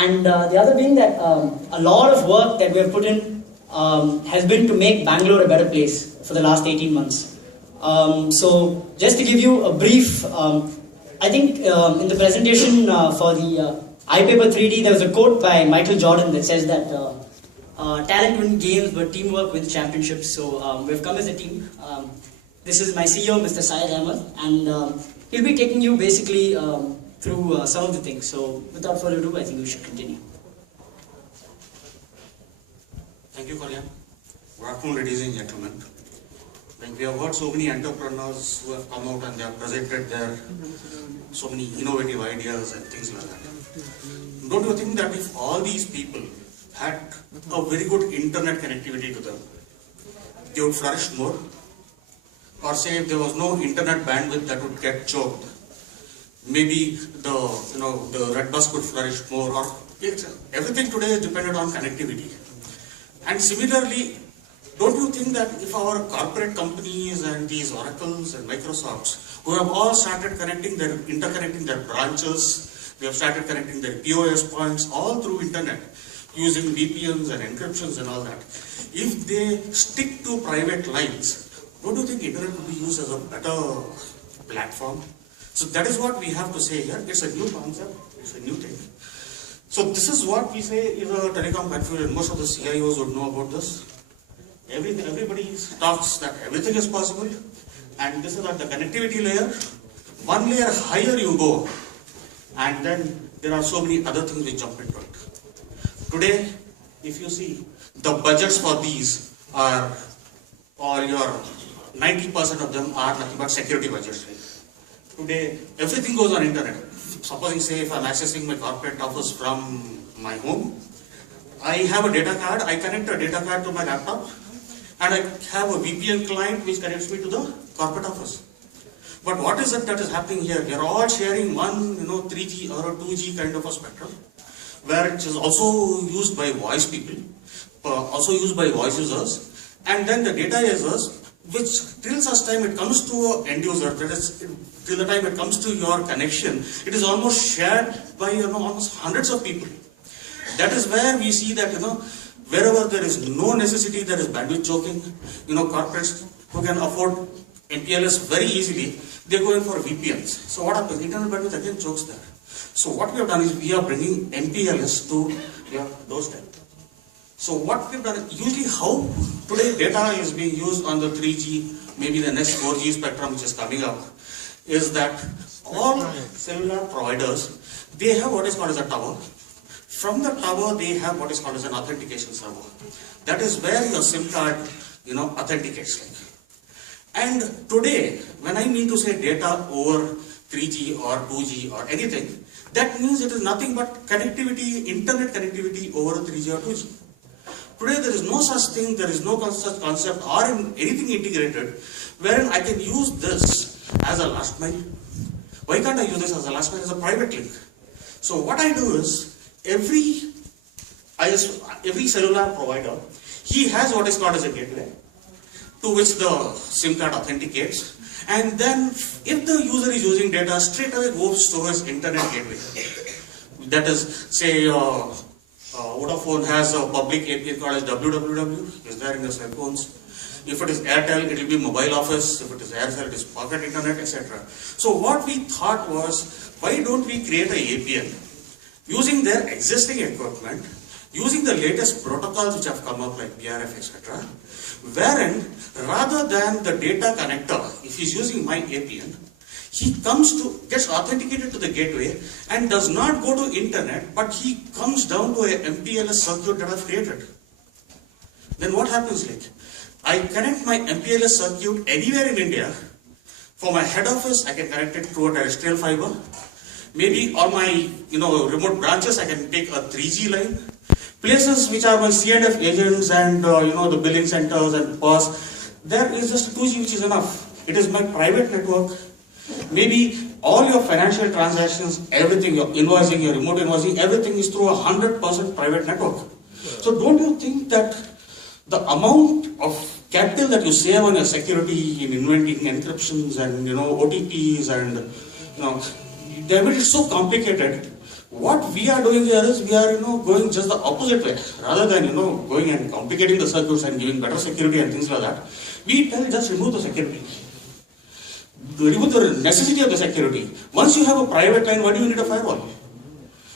And the other being that a lot of work that we have put in has been to make Bangalore a better place for the last 18 months. So just to give you a brief, I think in the presentation for the iPaper 3D, there was a quote by Michael Jordan that says that talent wins games, but teamwork wins championships. So we've come as a team. This is my CEO, Mr. Syed Ahmed, and he'll be taking you basically through some of the things. So without further ado, I think we should continue. Thank you, Kalyan. Good afternoon, ladies and gentlemen. Like we have heard so many entrepreneurs who have come out and they have presented their so many innovative ideas and things like that. Don't you think that if all these people had a very good internet connectivity to them, they would flourish more? Or say if there was no internet bandwidth that would get choked, maybe the red bus could flourish more, or everything today is dependent on connectivity. And similarly, don't you think that if our corporate companies and these Oracles and Microsofts, who have all started interconnecting their branches, they have started connecting their POS points all through internet, using VPNs and encryptions and all that, if they stick to private lines, don't you think internet could be used as a better platform? So that is what we have to say here. It's a new concept, it's a new thing. So this is what we say is a telecom confusion. Most of the CIOs would know about this. Everybody talks that everything is possible, and this is at the connectivity layer. One layer higher you go, and then there are so many other things which jump into it. Today, if you see, the budgets for these are, or your 90% of them are nothing but security budgets. Today, everything goes on internet. Supposing, say, if I'm accessing my corporate office from my home, I have a data card, I connect a data card to my laptop, and I have a VPN client which connects me to the corporate office. But what is it that is happening here? We are all sharing one, 3G or a 2G kind of a spectrum, where it is also used by voice people, also used by voice users, and then the data users, which till such time it comes to an end user, that is, till the time it comes to your connection, it is almost shared by almost hundreds of people. That is where we see that wherever there is no necessity, there is bandwidth choking. Corporates who can afford MPLS very easily, they go in for VPNs. So what happens? Internal bandwidth again chokes there. So what we have done is we are bringing MPLS to your doorstep. So what we've done, usually how today data is being used on the 3G, maybe the next 4G spectrum which is coming up, is that all cellular providers, they have what is called as a tower. From the tower, they have what is called as an authentication server. That is where your SIM card, authenticates like. And today, when I mean to say data over 3G or 2G or anything, that means it is nothing but connectivity, internet connectivity over 3G or 2G. Today there is no such thing, there is no such concept or anything integrated wherein I can use this as a last mile. Why can't I use this as a last mile, as a private link? So what I do is, every cellular provider, he has what is called as a gateway to which the SIM card authenticates, and then if the user is using data, straight away goes to his internet gateway. That is, say, Vodafone has a public API called as www, is there in the cell phones. If it is Airtel, it will be mobile office. If it is Aircel, it is pocket internet, etc. So what we thought was, why don't we create a APN using their existing equipment, using the latest protocols which have come up like BRF, etc. Wherein, rather than the data connector, if he's using my APN, he gets authenticated to the gateway and does not go to internet, but he comes down to a MPLS circuit that I've created. Then what happens like? I connect my MPLS circuit anywhere in India. For my head office, I can connect it through a terrestrial fiber. Maybe on my remote branches, I can take a 3G line. Places which are my C&F agents and the billing centers and POS, there is just 2G which is enough. It is my private network. Maybe all your financial transactions, everything, your invoicing, your remote invoicing, everything is through 100% private network. So don't you think that the amount of capital that you save on your security in inventing encryptions and OTPs and everything is so complicated, What we are doing here is we are, going just the opposite way. Rather than, going and complicating the circuits and giving better security and things like that, we tell just remove the security. Remove the necessity of the security. Once you have a private line, why do you need a firewall?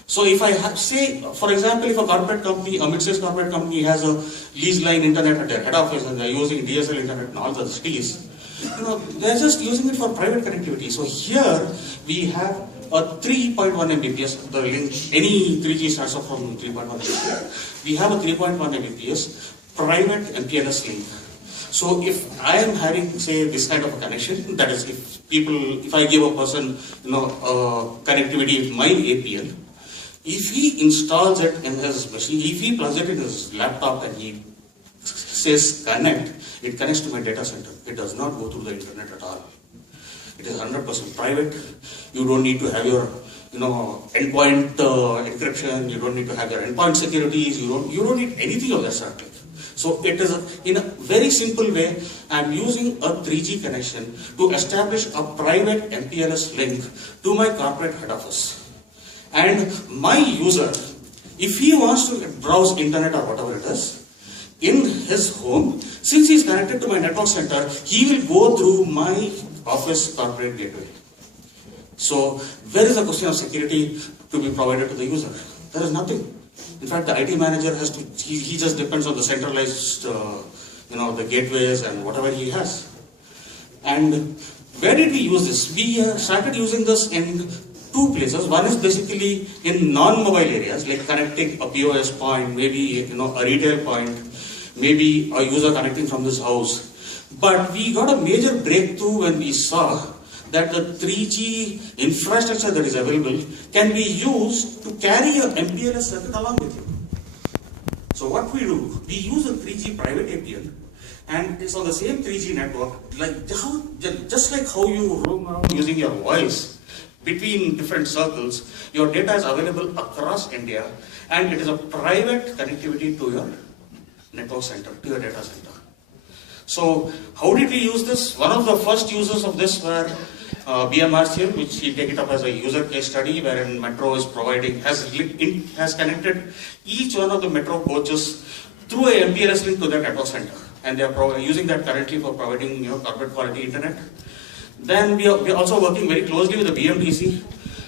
So if I say, for example, if a corporate company, a mid-sized corporate company has a lease line internet at their head office and they're using DSL internet in all the cities, they're just using it for private connectivity. So here we have a 3.1 Mbps, the link, any 3G starts off from 3.1 Mbps. We have a 3.1 Mbps private MPLS link. So if I am having, say, this kind of a connection, that is, if I give a person, connectivity with my APL, if he installs it in his machine, if he plugs it in his laptop and he says connect, it connects to my data center. It does not go through the internet at all. It is 100% private. You don't need to have your, endpoint encryption. You don't need to have your endpoint securities. You don't need anything of that sort. So it is in a very simple way. I'm using a 3G connection to establish a private MPLS link to my corporate head office. And my user, if he wants to browse internet or whatever it is, in his home, since he is connected to my network center, he will go through my office corporate gateway. So where is the question of security to be provided to the user? There is nothing. In fact, the IT manager has to, he just depends on the centralized, the gateways and whatever he has. And where did we use this? We started using this in two places. One is basically in non-mobile areas, like connecting a POS point, maybe a retail point, maybe a user connecting from this house. But we got a major breakthrough when we saw that the 3G infrastructure that is available can be used to carry your MPLS circuit along with you. So what we do, we use a 3G private APL, and it's on the same 3G network, just like how you roam around using your voice between different circles. Your data is available across India, and it is a private connectivity to your network center, to your data center. So how did we use this? One of the first users of this were BMRCL, which we take it up as a user case study, wherein Metro is providing, has connected each one of the Metro coaches through a MPLS link to their network center, and they are using that currently for providing corporate quality internet. Then we are also working very closely with the BMTC.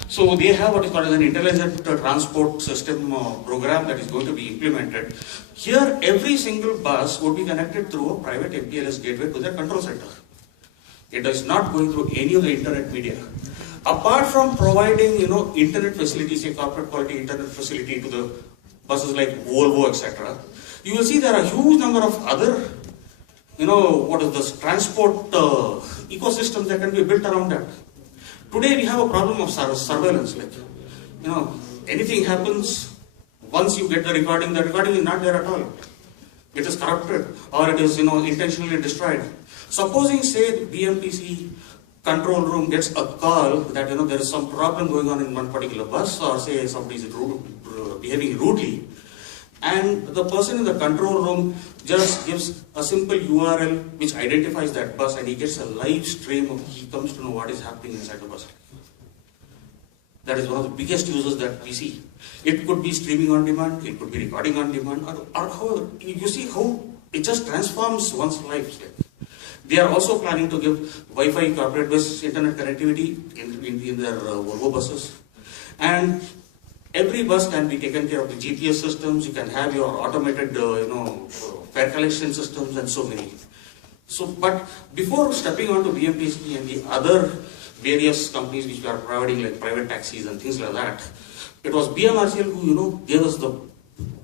So they have what is called as an intelligent transport system program that is going to be implemented. Here, every single bus would be connected through a private MPLS gateway to their control center. It is not going through any of the internet media. Apart from providing, internet facilities, a corporate quality internet facility to the buses like Volvo, etc., you will see there are a huge number of other, what is this, transport ecosystems that can be built around that. Today we have a problem of surveillance. Anything happens, once you get the recording is not there at all. It is corrupted, or it is intentionally destroyed. Supposing, say, the BMTC control room gets a call that there is some problem going on in one particular bus, or say somebody is behaving rudely, and the person in the control room just gives a simple URL which identifies that bus, and he gets a live stream he comes to know what is happening inside the bus. That is one of the biggest uses that we see. It could be streaming on demand, it could be recording on demand, or how, you see how it just transforms one's life. They are also planning to give Wi-Fi corporate bus internet connectivity in their Volvo buses. And every bus can be taken care of the GPS systems. You can have your automated, fare collection systems, and so many. So, but before stepping on to BMTC and the other various companies which are providing like private taxis and things like that, it was BMRCL who, gave us the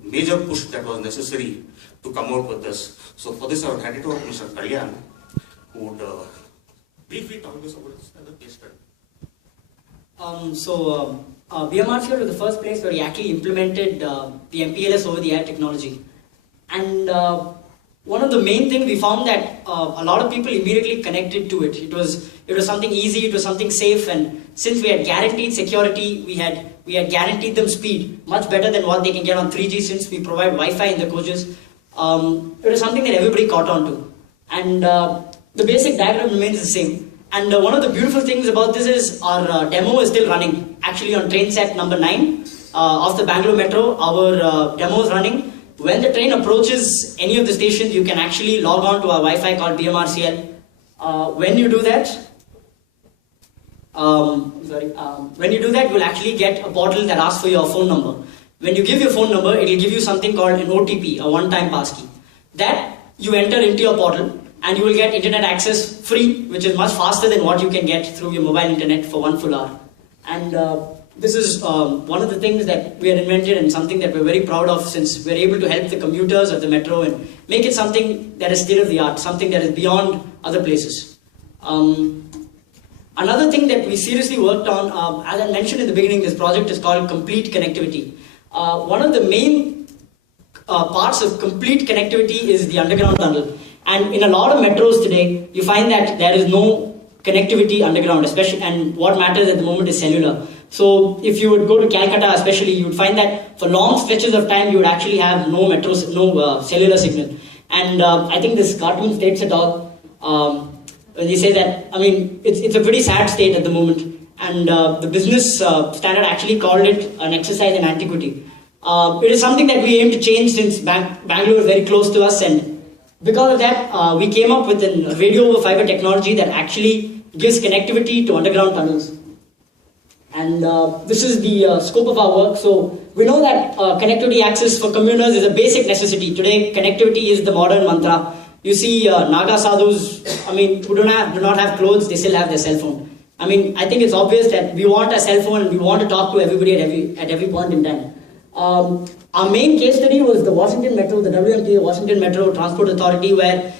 major push that was necessary to come out with this. So for this, I would hand it over to Mr. Kalyan, who would briefly talk to us about this as a case study. BMRCL was the first place where we actually implemented the MPLS over the air technology. And one of the main things we found that a lot of people immediately connected to it. It was something easy, it was something safe, and since we had guaranteed security, we had guaranteed them speed, much better than what they can get on 3G since we provide Wi-Fi in the coaches. It was something that everybody caught on to. And the basic diagram remains the same. And one of the beautiful things about this is our demo is still running. Actually on train set number 9 of the Bangalore Metro, our demo is running. When the train approaches any of the stations, you can actually log on to our Wi-Fi called BMRCL. When you do that, you'll actually get a portal that asks for your phone number. When you give your phone number, it will give you something called an OTP, a one-time passkey. That you enter into your portal, and you will get internet access free, which is much faster than what you can get through your mobile internet for 1 full hour. And this is one of the things that we had invented and something that we're very proud of, since we're able to help the commuters of the metro and make it something that is state of the art, something that is beyond other places. Another thing that we seriously worked on, as I mentioned in the beginning, this project is called Complete Connectivity. One of the main parts of complete connectivity is the underground tunnel. And in a lot of metros today, you find that there is no connectivity underground, especially, and what matters at the moment is cellular. So if you would go to Calcutta especially, you would find that for long stretches of time, you would actually have no cellular signal. And I think this cartoon states it all. When they say that, I mean, it's a pretty sad state at the moment. And the business standard actually called it an exercise in antiquity. It is something that we aim to change, since Bangalore is very close to us, and because of that, we came up with a radio over fiber technology that actually gives connectivity to underground tunnels. And this is the scope of our work. So we know that connectivity access for commuters is a basic necessity. Today, connectivity is the modern mantra. You see Naga sadhus, I mean, who do not have clothes, they still have their cell phone. I mean, I think it's obvious that we want a cell phone and we want to talk to everybody at every point in time. Our main case study was the Washington Metro, the WMTA, Washington Metro Transport Authority, where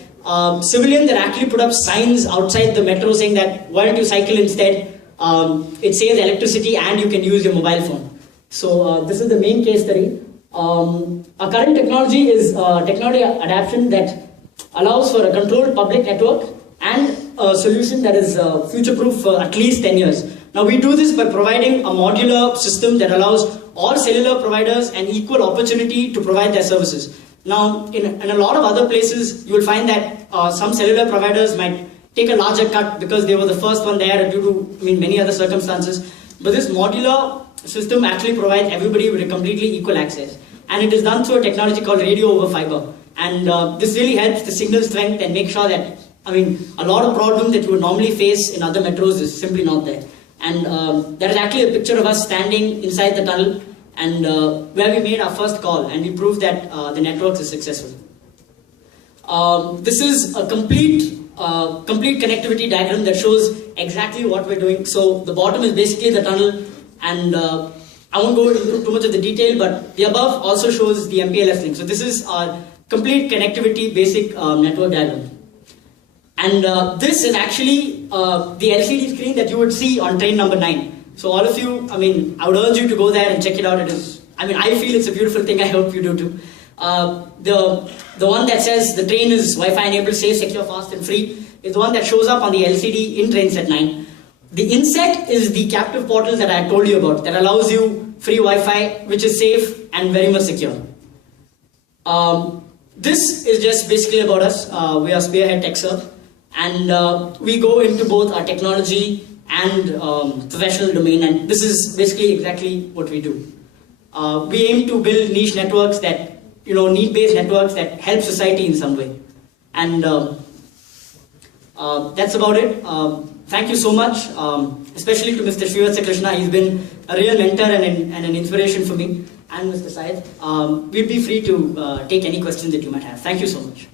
civilians had actually put up signs outside the metro saying that why don't you cycle instead? It saves electricity and you can use your mobile phone. So this is the main case study. Our current technology is technology adaptation that allows for a controlled public network and a solution that is future-proof for at least 10 years. Now we do this by providing a modular system that allows all cellular providers an equal opportunity to provide their services. Now in a lot of other places, you will find that some cellular providers might take a larger cut because they were the first one there due to many other circumstances. But this modular system actually provides everybody with a completely equal access. And it is done through a technology called radio over fiber. And this really helps the signal strength and make sure that, a lot of problems that you would normally face in other metros is simply not there. And there is actually a picture of us standing inside the tunnel and where we made our first call and we proved that the network is successful. This is a complete connectivity diagram that shows exactly what we're doing. So the bottom is basically the tunnel, and I won't go into too much of the detail, but the above also shows the MPLS link. So this is our complete connectivity basic network diagram. And this is actually the LCD screen that you would see on train number 9. So all of you, I would urge you to go there and check it out. It is, I feel it's a beautiful thing. I hope you do too. The one that says the train is Wi-Fi enabled, safe, secure, fast and free is the one that shows up on the LCD in train set 9. The insect is the captive portal that I told you about that allows you free Wi-Fi, which is safe and very much secure. This is just basically about us. We are Spearhead TechServe, and we go into both our technology and professional domain, and this is basically exactly what we do. We aim to build niche networks that, need-based networks that help society in some way. And that's about it. Thank you so much, especially to Mr. Srivatsa Krishna. He's been a real mentor and an inspiration for me, and Mr. Syed. We'll be free to take any questions that you might have. Thank you so much.